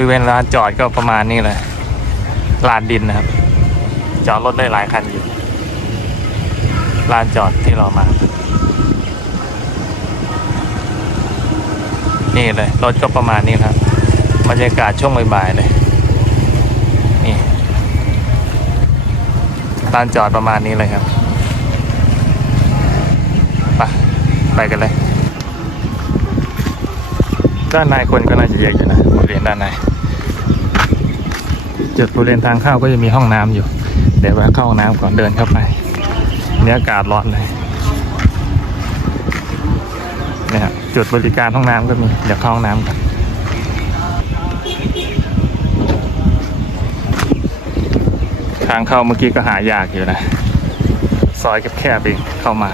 ริเวณลานจอดก็ประมาณนี้เลยลานดินนะครับ จอดรถได้หลายคันอยู่ลานจอดที่เรามา นี่เลยรถก็ประมาณนี้ครับบรรยากาศช่วงบ่ายๆเลยนี่ลานจอดประมาณนี้เลยครับไปไปกันเลย ด้านในคนก็น่าจะเยอะอยู่นะบริเวณด้านในจุดบริเวณทางเข้าก็จะมีห้องน้ำอยู่ เดี๋ยวแวะเข้าห้องน้ำก่อนเดินเข้าไปเนี่ยอากาศร้อนเลยเนี่ยครับจุดบริการห้องน้ำก็มีเดี๋ยวเข้าห้องน้ำกันทางเข้าเมื่อกี้ก็หายากอยู่นะ ซอยแคบๆเองเข้ามา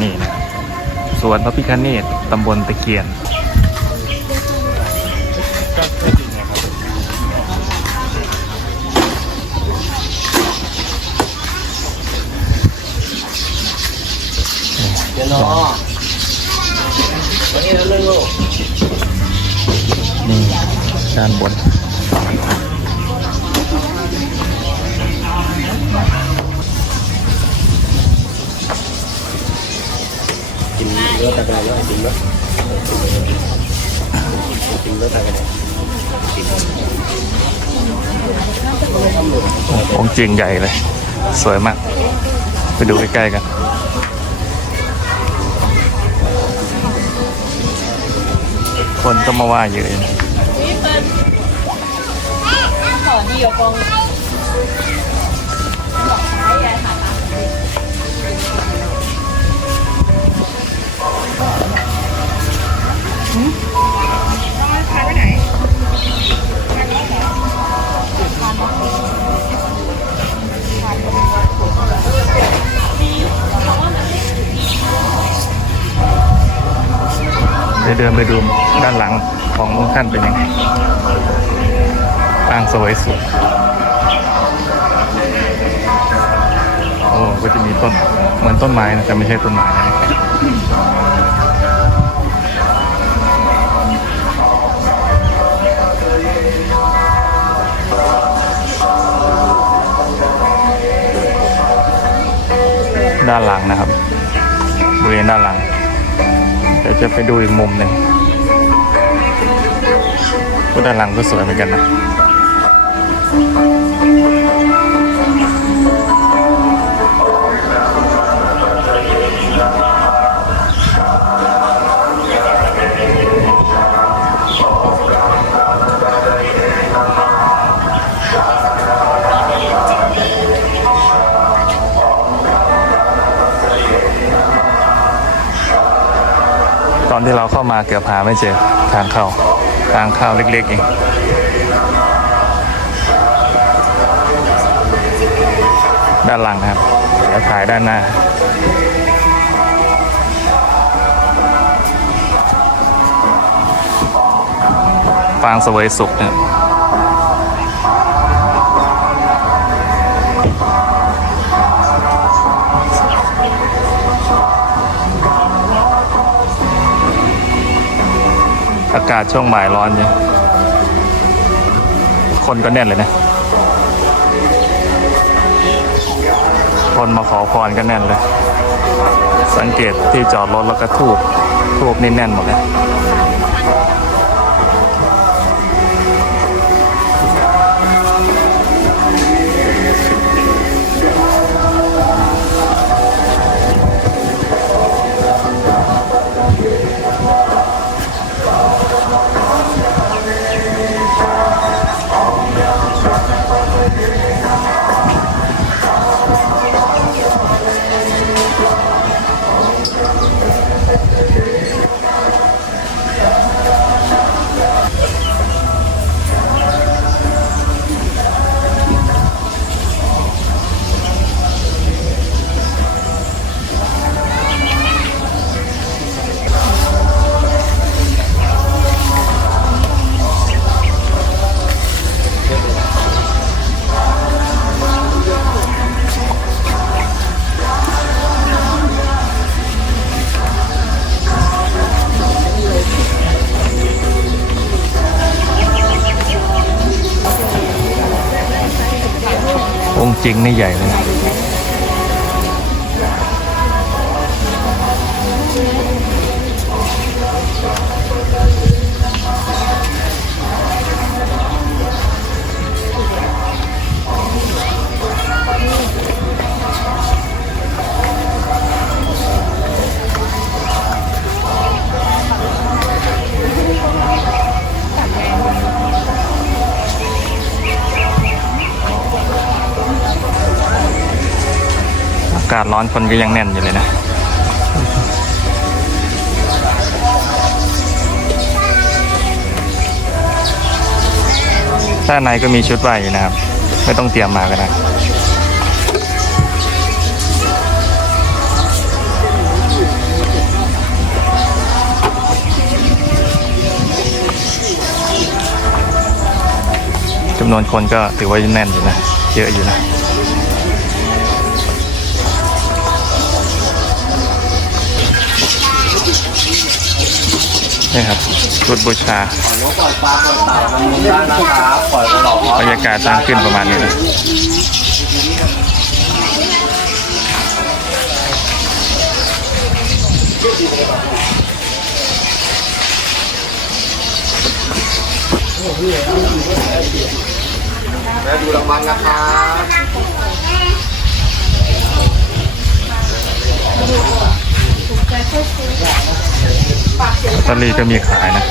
นี่นะสวนพระพิคเนตตำบลตะเกียน เดี๋ยวรอวันนี้เราเรื่องโลกนี่ด้านบนกินเลือดตะกายแล้วกินเลือดกินเลือดตะกายองค์จริงใหญ่เลย สวยมาก ไปดูใกล้ๆกัน คนก็มาว่าเยอะนะขอดีกว่าฟอง เดินไปดูด้านหลังของท่านเป็นยังไงปางสวยสุดโอ้ก็จะมีต้นเหมือนต้นไม้นะแต่ไม่ใช่ต้นไม้นะด้านหลังนะครับบริเวณด้านหลัง ยวจะไปดูอีกมุมหนึ่งด้านหลังก็สวยเหมือนกันนะ อนที่เราเข้ามาเกือบหาไม่เจอทางเข้าทางเข้าเล็กๆเองด้านหลังนะครับเดี๋ยวถ่ายด้านหน้าฟางสวยสุกเนี่ยากาศช่วงบ่ายร้อนเนี่ยคนก็แน่นเลยนะ คนมาขอพรก็แน่นเลย สังเกตที่จอดรถแล้วก็ทูบทูบนี่แน่นหมดเลย จริงนี่ใหญ่เลยากาศร้อนคนก็ยังแน่นอยู่เลยนะด้านในก็มีชุดว่ายอยู่นะครับ ไม่ต้องเตรียมมาก็ได้จำนวนคนก็ถือว่าแน่นอยู่นะ เยอะอยู่นะ นี่ครับชุดบูชาปล่อยปลาปล่อยเต่ากันได้นะครับปล่อยกระหล่ำบรรยากาศสร้างขึ้นประมาณนี้นะแล้วดูรางวัลนะครับ ลอตเตอรี่ก็มีขายนะ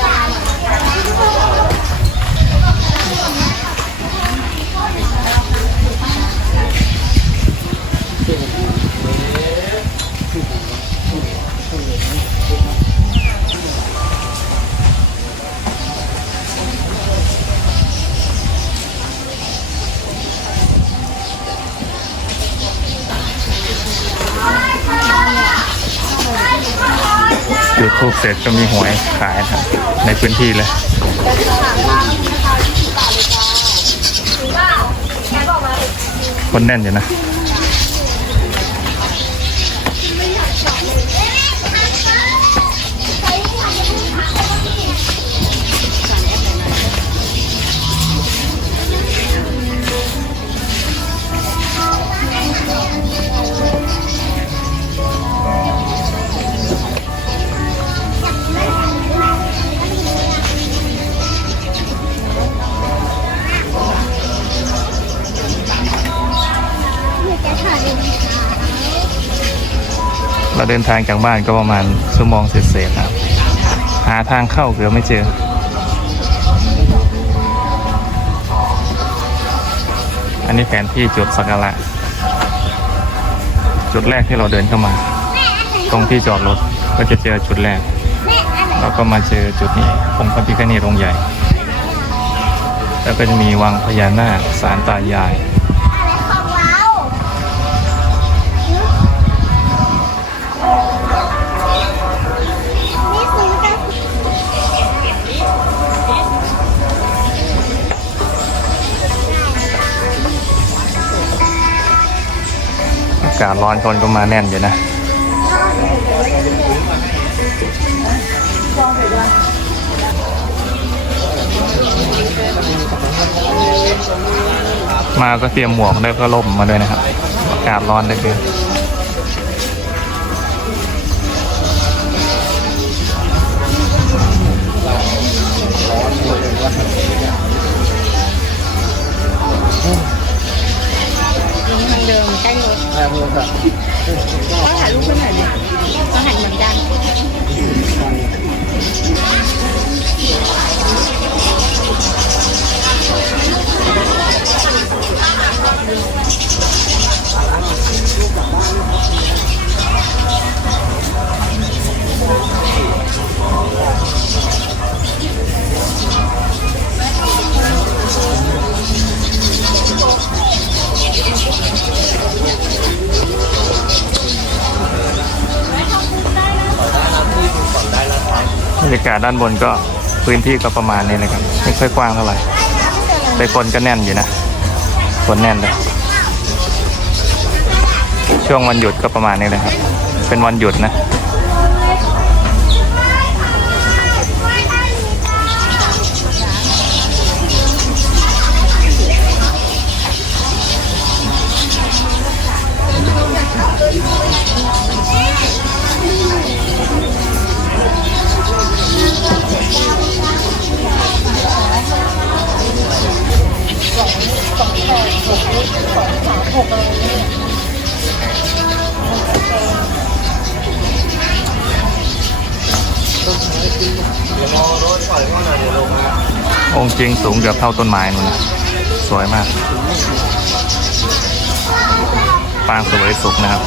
ร็จก็มีหวยขายนะครับ ในพื้นที่เลยคนแน่นอยู่นะ เราเดินทางจากบ้านก็ประมาณชั่วโมงเศษๆครับ หาทางเข้าเกือบไม่เจอ อันนี้แผนที่จุดสักการะจุดแรกที่เราเดินเข้ามา ตรงที่จอดรถก็จะเจอจุดแรกแล้วก็มาเจอจุดนี้องค์พระพิฆเนศองค์ใหญ่ แล้วก็จะมีวังพญานาคสารตายายากาศร้อนคนก็มาแน่นอยู่นะมาก็เตรียมหมวกแล้วก็ล่มมาด้วยนะครับ อากาศร้อนเลยเกินทา เดิมใกล้รถแอบมือครับก็ถ่ายรูปขึ้นหน่อยดิก็หันเหมือนกัน ด้านบนก็พื้นที่ก็ประมาณนี้นะครับ ไม่ค่อยกว้างเท่าไหร่แต่คนก็แน่นอยู่นะคนแน่นเลยช่วงวันหยุดก็ประมาณนี้เลยครับ เป็นวันหยุดนะ กือบเท่าต้นไม้นู่นนะสวยมากปางสวยสุขนะครับ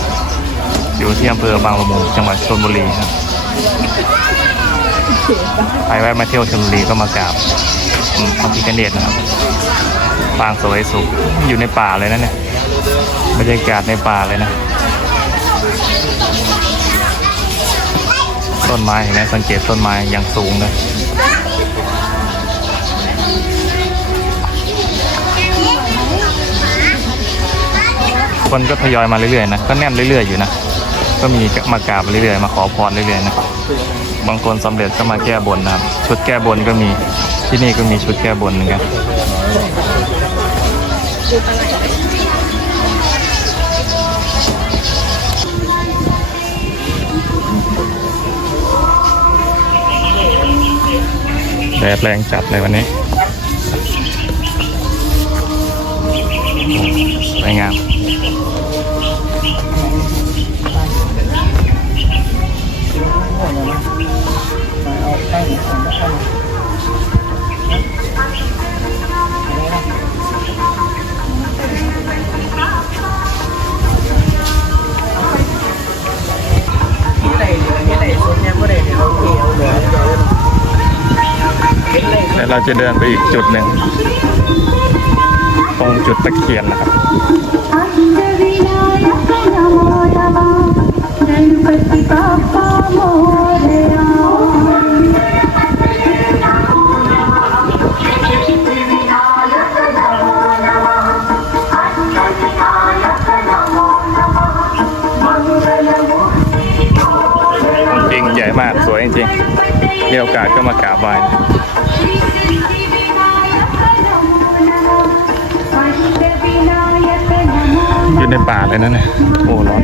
อยู่ที่อำเภอบางละมุงจังหวัดชลบุรีครับไปแวะมาเที่ยวชลบุรีก็มากราบอืมพระพิฆเนศนะครับปางสวยสุขอยู่ในป่าเลยนะเนี่ยบรรยากาศในป่าเลยนะต้นไม้เห็นไหมสังเกตต้นไม้อย่างสูงเลย คนก็ทยอยมาเรื่อยๆนะก็แน่นเรื่อยๆอยู่นะก็มีมากราบเรื่อยๆมาขอพรเรื่อยๆนะบางคนสำเร็จก็มาแก้บนนะครับชุดแก้บนก็มีที่นี่ก็มีชุดแก้บนเหมือนกันแดดแรงจัดเลยวันนี้สวยงาม เอาใกล้หน่อยเอาใกล้หน่อยู่ที่นส่วนยังไม่ได้เดี๋ยวเราเกี่เลยวเป็นเลยเดี๋ยวเราจะเดินไปอีกจุดหนึ่งตรงจุดตะเคียนนะครับ จริงใหญ่มากสวยจริงมีโอกาสก็มากราบไหว้ อยู่ในป่าเลยนะเนี่ยโอ้ร้อน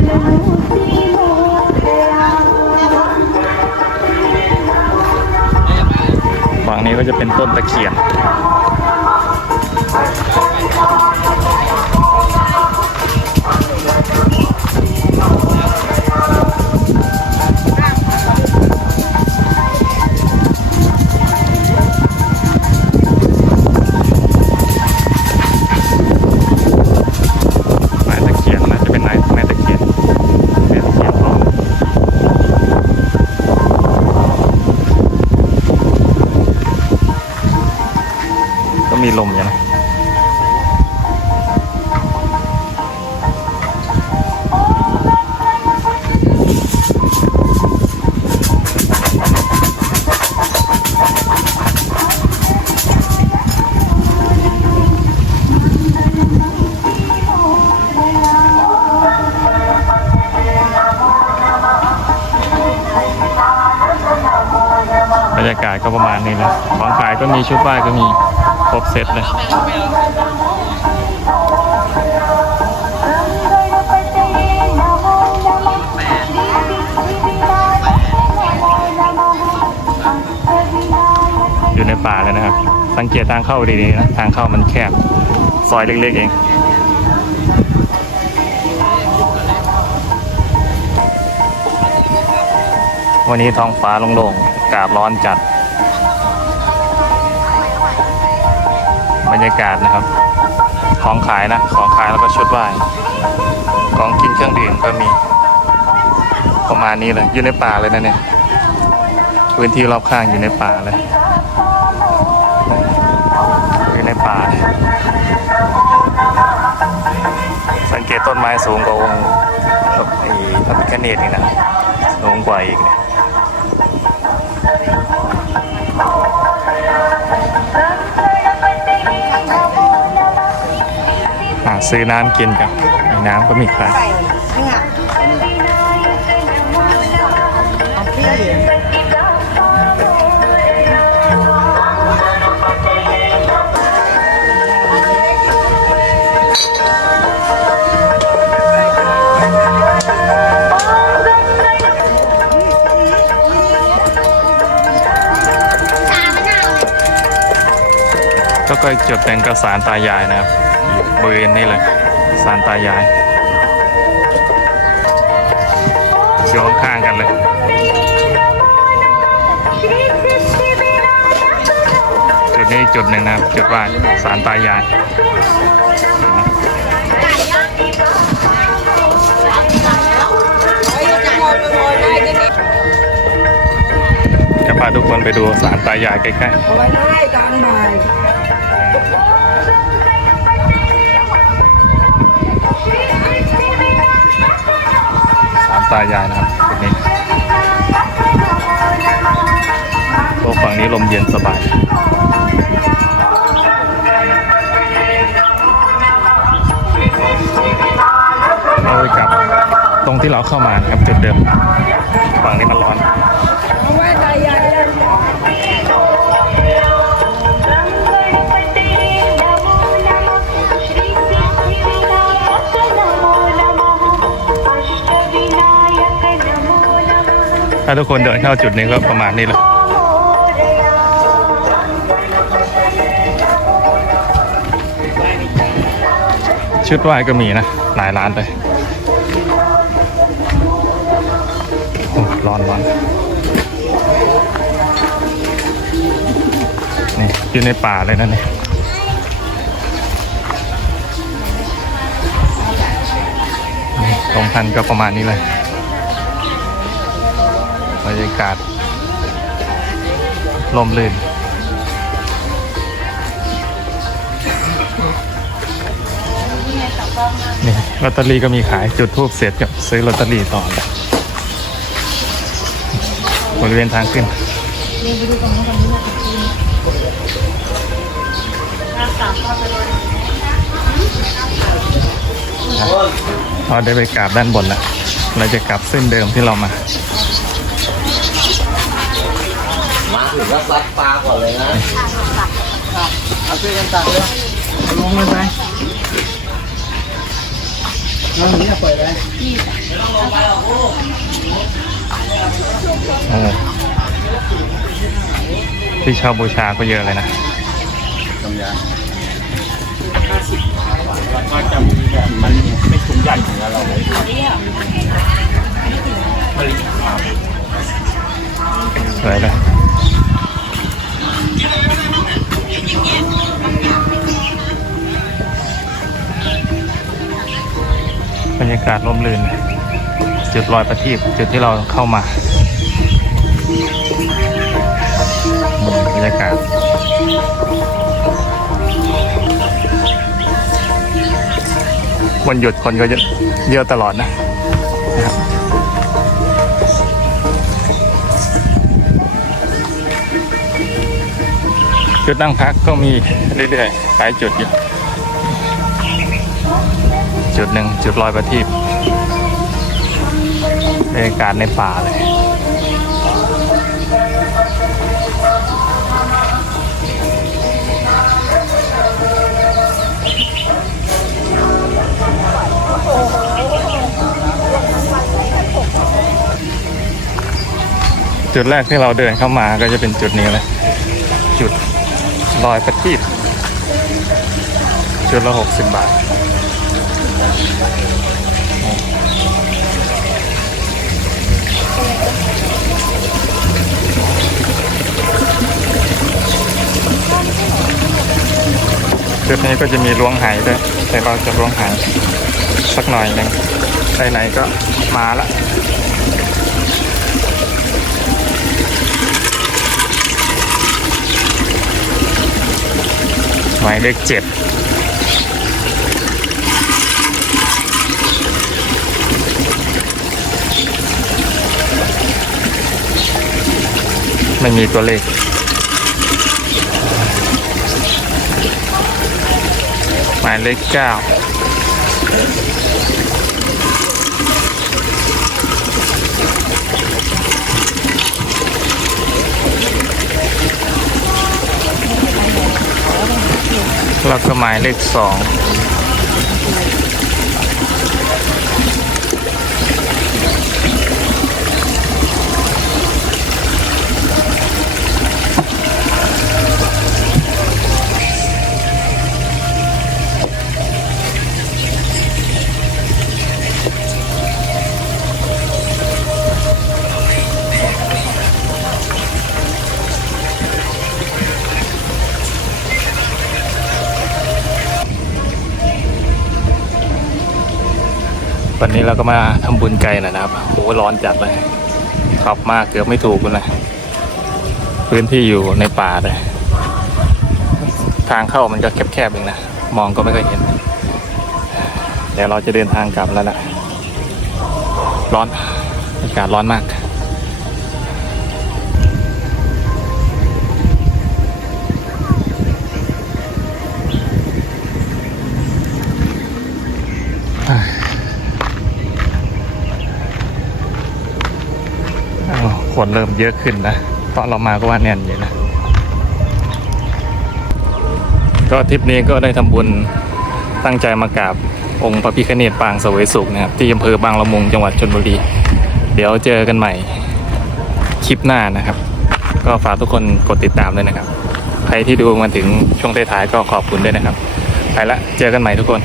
ฝั่งนี้ก็จะเป็นต้นตะเคียน ป่าเลยนะครับ สังเกตทางเข้าดีๆนะ ทางเข้ามันแคบ ซอยเล็กๆเองวันนี้ท้องฟ้าโล่งๆอากาศร้อนจัด บรรยากาศนะครับ ของขายนะ ของขายแล้วก็ชุดไหว้ของกินเครื่องดื่มก็มี ประมาณนี้เลย อยู่ในป่าเลยนะเนี่ย พื้นที่รอบข้างอยู่ในป่าเลย ป่า สังเกตต้นไม้สูงกว่าองค์ไอ้พระพิฆเนศนี่นะสูงกว่าอีกเนี่ยซื้อน้ำกินกันน้ำก็มีขาย ก็เคยจดแต่งกับสารตายายนะครับบริเวณนี้เลยสารตายายอยู่ข้างกันเลยจุดนี้จุดหนึ่งนะครับ จุดว่าสารตายายจะพาทุกคนไปดูสารตายายใกล้ๆ ตายายนะครับตรงนี้โอ้ฝั่งนี้ลมเย็นสบายเราไปกลับตรงที่เราเข้ามานะครับจุดเดิมฝั่งนี้มันร้อนาทุกคนเดินเข้าจุดนี้ก็ประมาณนี้แหละชุดไหว้ก็มีนะ หลายร้านเลยโอ้ร้อนร้อนนี่อยู่ในป่าเลยนะเนี่ยนี่ตรงพันก็ประมาณนี้เลย บรรยากาศลมลื่น นี่ลอตเตอรี่ก็มีขายจุดทูบเสร็จก็ซื้อลอตเตอรี่ต่อเลยบริเวณทางขึ้นเราได้ไปกราบด้านบนแล้ว เราจะกลับเส้นเดิมที่เรามา ถึงก็ซัดปลาก่อนเลยนะเอาช่วยกันตักเลยเอาลงเลยไปน้ำนี้ปล่อยไปเออที่เชาวบูชาก็เยอะเลยนะกำยาก็จะมีแบบมันไม่ถุงใหญ่เหมือนเราเลยสวยเลย บรรยากาศร่มรื่น จุดลอยประทีปจุดที่เราเข้ามา บรรยากาศวันหยุดคนก็เยอะตลอดนะนะครับ จุดนั่งพักก็มีเรื่อยๆหลายจุดอยู่ จุดหนึ่งจุดลอยประทีปบรรยากาศในป่าเลยจุดแรกที่เราเดินเข้ามาก็จะเป็นจุดนี้เลย ลอยประทีปจุดละหกสิบบาทจุดนี้ก็จะมีล้วงไหด้วย แต่เราจะล้วงไหสักหน่อยหนึ่งไหนๆก็มาละ หมายเลขเจ็ดไม่มีตัวเลขหมายเลขเก้า ล้วก็หมายเลขสอง วันนี้เราก็มาทำบุญไกลหน่อยนะครับโอ้ร้อนจัดเลยขับมากเกือบไม่ถูกเลยพื้นที่อยู่ในป่าเลยทางเข้ามันก็แคบๆเองนะมองก็ไม่ค่อยเห็นเดี๋ยวเราจะเดินทางกลับแล้วนะร้อนอากาศร้อนมาก คนเริ่มเยอะขึ้นนะ ตอนเรามาก็ว่าแน่นอยู่นะ ก็ทริปนี้ก็ได้ทำบุญตั้งใจมากราบองค์พระพิฆเนศปางเสวยสุขนะครับ ที่อำเภอบางละมุงจังหวัดชนบุรี เดี๋ยวเจอกันใหม่คลิปหน้านะครับ ก็ฝากทุกคนกดติดตามด้วยนะครับ ใครที่ดูมาถึงช่วงท้ายๆก็ขอบคุณด้วยนะครับ ไปละ เจอกันใหม่ทุกคน